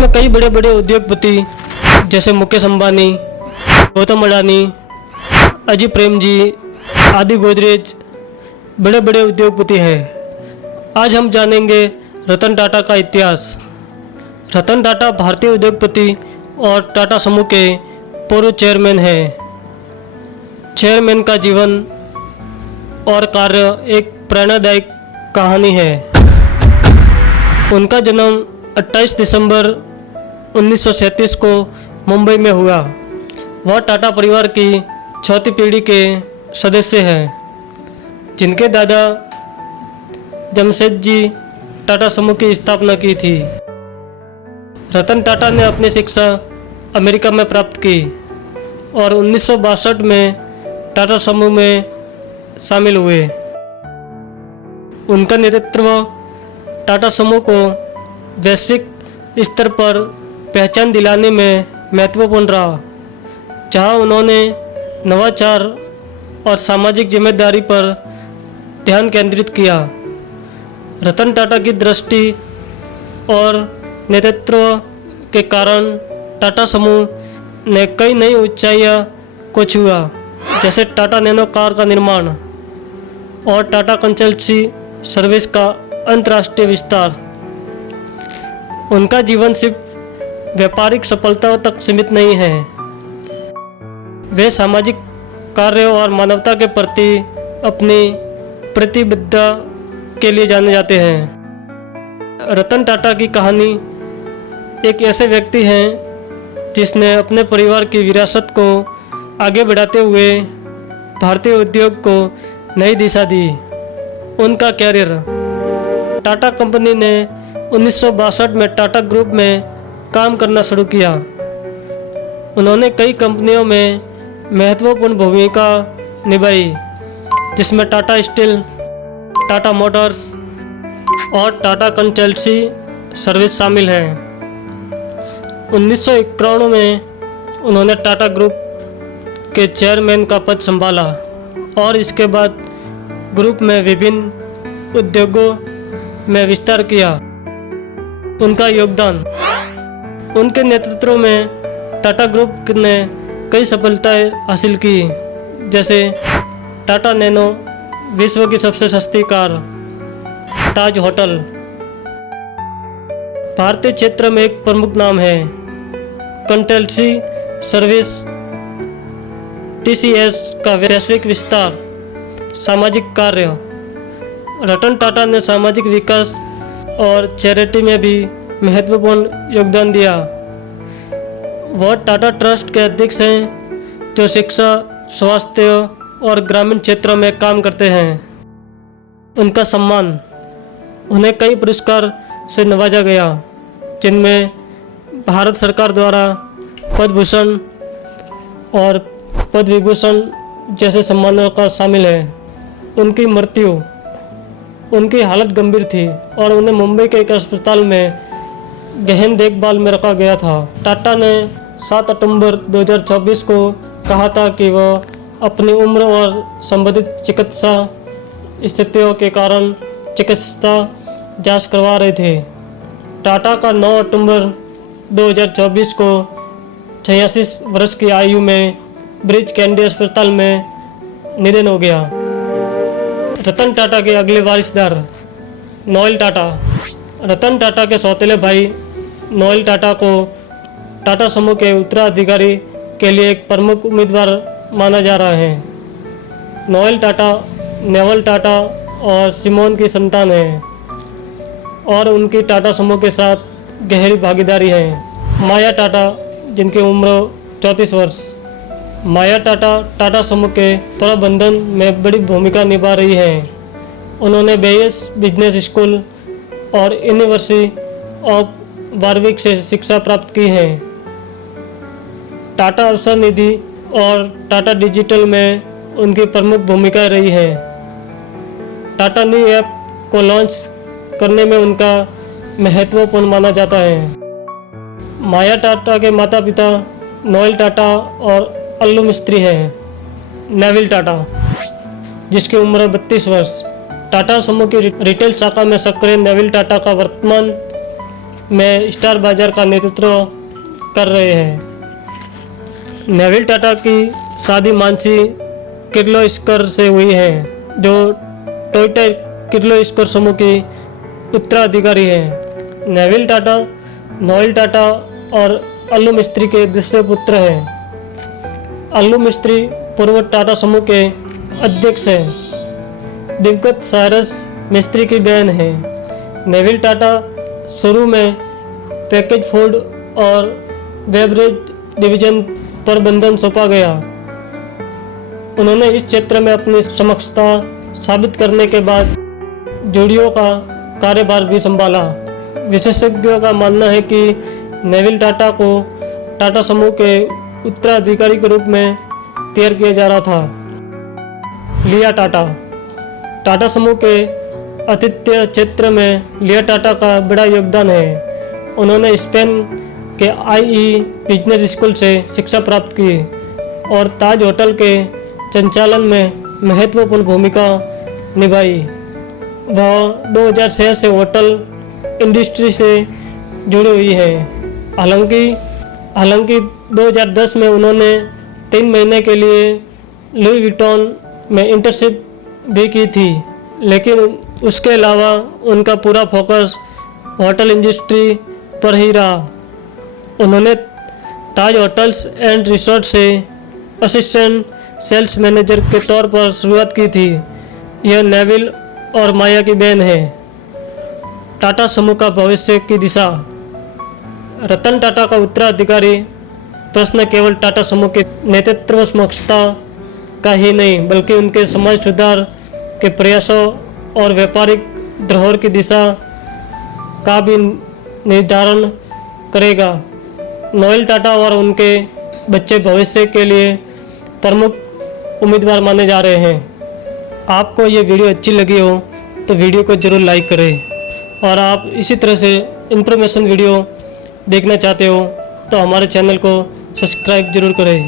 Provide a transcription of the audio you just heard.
में कई बड़े बड़े उद्योगपति जैसे मुकेश अंबानी, गौतम अडानी, अजय प्रेम जी आदि गोदरेज बड़े बड़े उद्योगपति हैं। आज हम जानेंगे रतन टाटा का इतिहास। रतन टाटा भारतीय उद्योगपति और टाटा समूह के पूर्व चेयरमैन हैं। चेयरमैन का जीवन और कार्य एक प्रेरणादायक कहानी है। उनका जन्म 28 दिसंबर 1937 को मुंबई में हुआ। वह टाटा परिवार की चौथी पीढ़ी के सदस्य हैं, जिनके दादा जमशेदजी टाटा समूह की स्थापना की थी। रतन टाटा ने अपनी शिक्षा अमेरिका में प्राप्त की और 1962 में टाटा समूह में शामिल हुए। उनका नेतृत्व टाटा समूह को वैश्विक स्तर पर पहचान दिलाने में महत्वपूर्ण रहा, जहां उन्होंने नवाचार और सामाजिक जिम्मेदारी पर ध्यान केंद्रित किया। रतन टाटा की दृष्टि और नेतृत्व के कारण टाटा समूह ने कई नई ऊंचाइयों को छुआ, जैसे टाटा नैनो कार का निर्माण और टाटा कंसल्टेंसी सर्विस का अंतर्राष्ट्रीय विस्तार। उनका जीवन सिर्फ व्यापारिक सफलताओं तक सीमित नहीं है, वे सामाजिक कार्य और मानवता के प्रति अपनी प्रतिबद्धता के लिए जाने जाते हैं। रतन टाटा की कहानी एक ऐसे व्यक्ति हैं जिसने अपने परिवार की विरासत को आगे बढ़ाते हुए भारतीय उद्योग को नई दिशा दी। उनका कैरियर टाटा कंपनी ने 1962 में टाटा ग्रुप में काम करना शुरू किया। उन्होंने कई कंपनियों में महत्वपूर्ण भूमिका निभाई, जिसमें टाटा स्टील, टाटा मोटर्स और टाटा कंसल्टेंसी सर्विस शामिल हैं। 1991 में उन्होंने टाटा ग्रुप के चेयरमैन का पद संभाला और इसके बाद ग्रुप में विभिन्न उद्योगों में विस्तार किया। उनका योगदान उनके नेतृत्व में टाटा ग्रुप ने कई सफलताएं हासिल की, जैसे टाटा नैनो विश्व की सबसे सस्ती कार, ताज होटल भारतीय क्षेत्र में एक प्रमुख नाम है, कंसल्टेंसी सर्विस TCS का वैश्विक विस्तार, सामाजिक कार्य। रतन टाटा ने सामाजिक विकास और चैरिटी में भी महत्वपूर्ण योगदान दिया। वह टाटा ट्रस्ट के अध्यक्ष हैं, जो शिक्षा, स्वास्थ्य और ग्रामीण क्षेत्रों में काम करते हैं। उनका सम्मान उन्हें कई पुरस्कार से नवाजा गया, जिनमें भारत सरकार द्वारा पद्म भूषण और पद्म विभूषण जैसे सम्मानों का शामिल है। उनकी मृत्यु उनकी हालत गंभीर थी और उन्हें मुंबई के एक अस्पताल में गहन देखभाल में रखा गया था। टाटा ने 7 अक्टूबर 2024 को कहा था कि वह अपनी उम्र और संबंधित चिकित्सा स्थितियों के कारण चिकित्सा जांच करवा रहे थे। टाटा का 9 अक्टूबर 2024 को 86 वर्ष की आयु में ब्रिज कैंडी अस्पताल में निधन हो गया। रतन टाटा के अगले वारिसदार नोएल टाटा। रतन टाटा के सौतेले भाई नोएल टाटा को टाटा समूह के उत्तराधिकारी के लिए एक प्रमुख उम्मीदवार माना जा रहा है। नोएल टाटा नेवल टाटा और सिमोन की संतान है और उनकी टाटा समूह के साथ गहरी भागीदारी है। माया टाटा, जिनकी उम्र 34 वर्ष। माया टाटा टाटा समूह के प्रबंधन में बड़ी भूमिका निभा रही हैं। उन्होंने बेयस बिजनेस स्कूल और यूनिवर्सिटी ऑफ वारविक से शिक्षा प्राप्त की है। टाटा अवसर निधि और टाटा डिजिटल में उनकी प्रमुख भूमिका रही है। टाटा न्यू ऐप को लॉन्च करने में उनका महत्वपूर्ण माना जाता है। माया टाटा के माता पिता नोएल टाटा और अल्लू मिस्त्री हैं। नेविल टाटा, जिसकी उम्र 32 वर्ष। टाटा समूह की रिटेल शाखा में सक्रिय नेविल टाटा का वर्तमान में स्टार बाजार का नेतृत्व कर रहे हैं। नेविल टाटा की शादी मानसी किर्लोस्कर से हुई है, जो टोयोटा किर्लोस्कर समूह की उत्तराधिकारी है। नेविल टाटा नोएल टाटा और अल्लू मिस्त्री के दूसरे पुत्र हैं। अल्लू मिस्त्री पूर्व टाटा समूह के अध्यक्ष हैं। दिवंगत साइरस मिस्त्री की बहन है। नेविल टाटा शुरू में पैकेज फूड और बेवरेज डिवीजन प्रबंधन सौंपा गया। उन्होंने इस क्षेत्र में अपनी समक्षता साबित करने के बाद जोड़ियों का कार्यभार भी संभाला। विशेषज्ञों का मानना है कि नेविल टाटा को टाटा समूह के उत्तराधिकारी के रूप में तैयार किया जा रहा था। लिया टाटा टाटा समूह के आतिथ्य क्षेत्र में लिया टाटा का बड़ा योगदान है। उन्होंने स्पेन के IE बिजनेस स्कूल से शिक्षा प्राप्त की और ताज होटल के संचालन में महत्वपूर्ण भूमिका निभाई। वह 2006 से होटल इंडस्ट्री से जुड़ी हुई है। हालांकि 2010 में उन्होंने 3 महीने के लिए लुई विटॉन में इंटर्नशिप भी की थी, लेकिन उसके अलावा उनका पूरा फोकस होटल इंडस्ट्री पर ही रहा। उन्होंने ताज होटल्स एंड रिसोर्ट से असिस्टेंट सेल्स मैनेजर के तौर पर शुरुआत की थी। यह नेविल और माया की बहन है। टाटा समूह का भविष्य की दिशा। रतन टाटा का उत्तराधिकारी प्रश्न केवल टाटा समूह के नेतृत्व क्षमता का ही नहीं, बल्कि उनके समाज सुधार के प्रयासों और व्यापारिक धरोहर की दिशा का भी निर्धारण करेगा। नोएल टाटा और उनके बच्चे भविष्य के लिए प्रमुख उम्मीदवार माने जा रहे हैं। आपको ये वीडियो अच्छी लगी हो तो वीडियो को ज़रूर लाइक करें, और आप इसी तरह से इन्फॉर्मेशन वीडियो देखना चाहते हो तो हमारे चैनल को सब्सक्राइब जरूर करें।